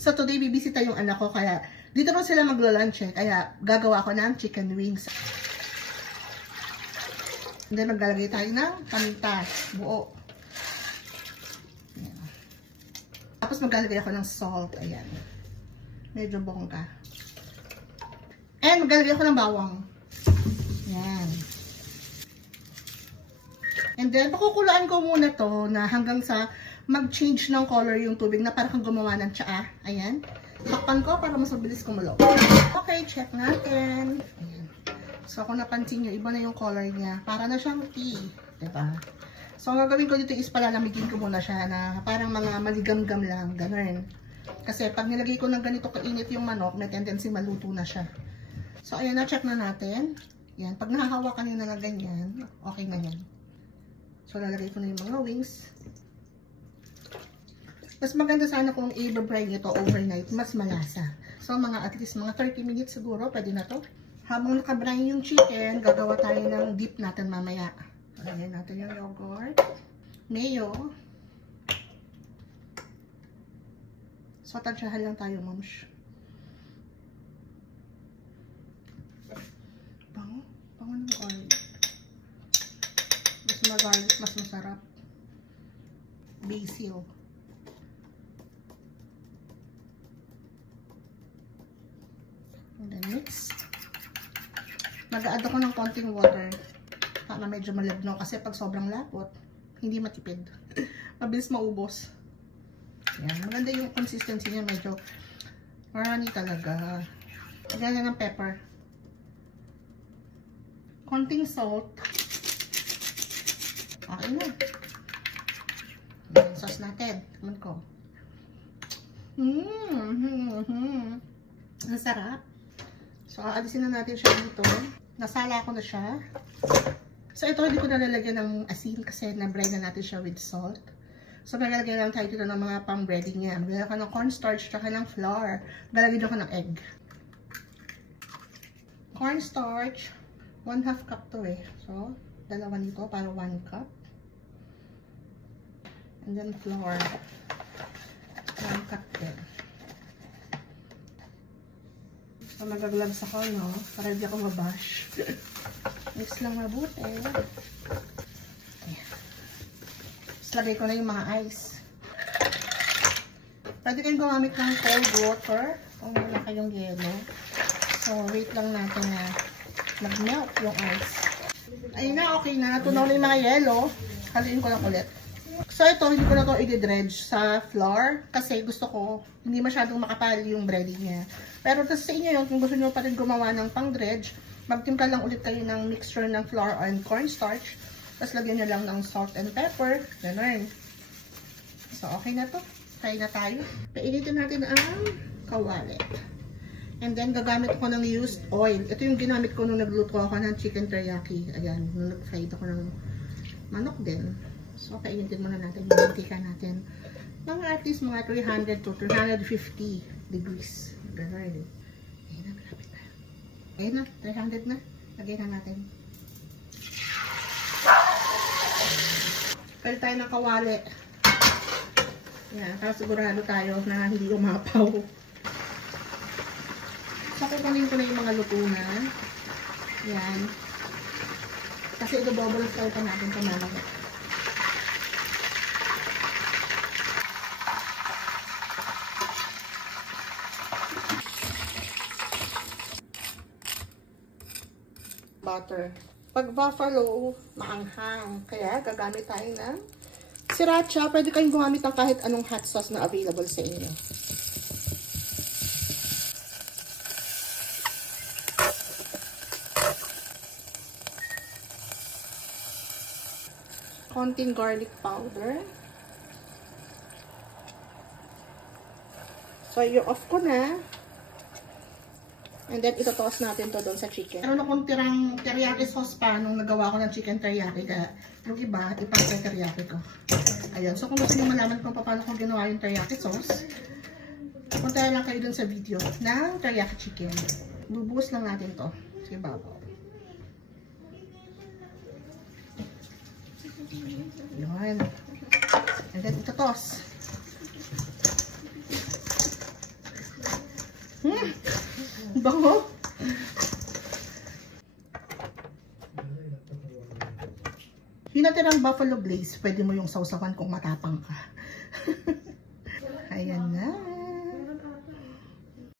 So today bibisita yung anak ko, kaya dito rin sila maglo-lunch eh. Kaya gagawa ko ng chicken wings. And then maglalagay tayo ng paminta, buo. Ayan. Tapos maglalagay ako ng salt, ayan. Medyo bongga. And maglalagay ako ng bawang. Ayan. And then pakukulaan ko muna to na hanggang sa mag-change ng color yung tubig na parang gumawa ng tsaa. Ayan. Takpan ko para mas mabilis kumulo. Okay, check natin. Ayan. So, kung napansin nyo, iba na yung color niya. Para na siyang tea. Diba? So, ang gagawin ko dito is palalamigin ko muna siya na parang mga maligam-gam lang. Ganun. Kasi pag nilagay ko ng ganito kainit yung manok, may tendency maluto na siya. So, ayan na. Check na natin. Yan. Pag nahahawakan nyo na ganyan, okay na yan. So, lalagay ko na yung mga wings. Mas maganda sana kung i-brine ito overnight, mas malasa. So, mga at least mga 30 minutes siguro, pwede na to. Habang nakabrine yung chicken, gagawa tayo ng dip natin mamaya. Lagyan natin yung yogurt, mayo. So, tansyahan lang tayo, moms. Bango ng garlic. Mas mag-garlic, mas masarap. Basil. And then mix. Mag-a-add ako ng konting water para medyo malabnaw kasi pag sobrang lapot, hindi matipid. Mabilis maubos. Yan. Maganda yung consistency niya. Medyo marami talaga. Lagyan na ng pepper. Konting salt. Okay na. Yan. Sauce natin. Tignan ko. Ang sarap. So, aalisin na natin siya dito. Nasala ko na siya. So, ito hindi ko na lalagyan ng asin kasi na-brine na natin siya with salt. So, malalagay lang tayo dito ng mga pang-breading niya. Magalagay ako ng cornstarch tsaka ng flour. Magalagay ako ng egg. Cornstarch, 1/2 cup to eh. So, dalawa nito para 1 cup. And then flour, 1 cup din. So, mag-gloves ako, no? Para hindi ako mabash. Mix lang mabuti. Ayan. Tapos, lagay ko na yung mga ice. Pwede kayong gumamit ng cold water kung wala kayong yelo. So, wait lang natin na mag-melt yung ice. Ayun na, okay na. Tunaw na yung mga yelo. Haluin ko lang ulit. So, ito, hindi ko na ito i-dredge sa flour kasi gusto ko hindi masyadong makapal yung breading niya. Pero tas sa inyo yun, kung gusto nyo pa rin gumawa ng pang-dredge, magtimpla lang ulit kayo ng mixture ng flour and cornstarch. Tapos lagyan nyo lang ng salt and pepper. Ganun. So, okay na to. Try na tayo. Painitin natin ang kawali. And then, gagamit ako ng used oil. Ito yung ginamit ko nung nagluto ako ng chicken teriyaki. Ayan, nung nag-fried ako ng manok din. So, painitin muna natin yung mantika natin. Mga at least mga 300 to 350 degrees. Ganun. Ayan na, malapit na. Ayan na, 300 na. Lagyan na natin. Pwede tayo ng kawali. Ayan, para sigurado tayo na hindi umapaw. So, kukunin ko na yung mga luto na. Ayan. Kasi i-double fry pa natin sa mamaya. Butter. Pag buffalo, maanghang. Kaya, gagamit tayo ng sriracha. Pwede kayong gumamit ng kahit anong hot sauce na available sa inyo. Konting garlic powder. So, i-off ko na. And then, itotoss natin to doon sa chicken. Meron akong tirang teriyaki sauce pa nung nagawa ko ng chicken teriyaki. Kaya, yung iba, ipang teriyaki ko. Ayan. So, kung gusto nyo malaman kung paano ko ginawa yung teriyaki sauce, punta lang kayo doon sa video ng teriyaki chicken. Bubuhos lang natin to. Sige, babaw. Yun. And then, itotoss. Bango. Yung natirang buffalo glaze, pwede mo yung sausawan kung matapang ka.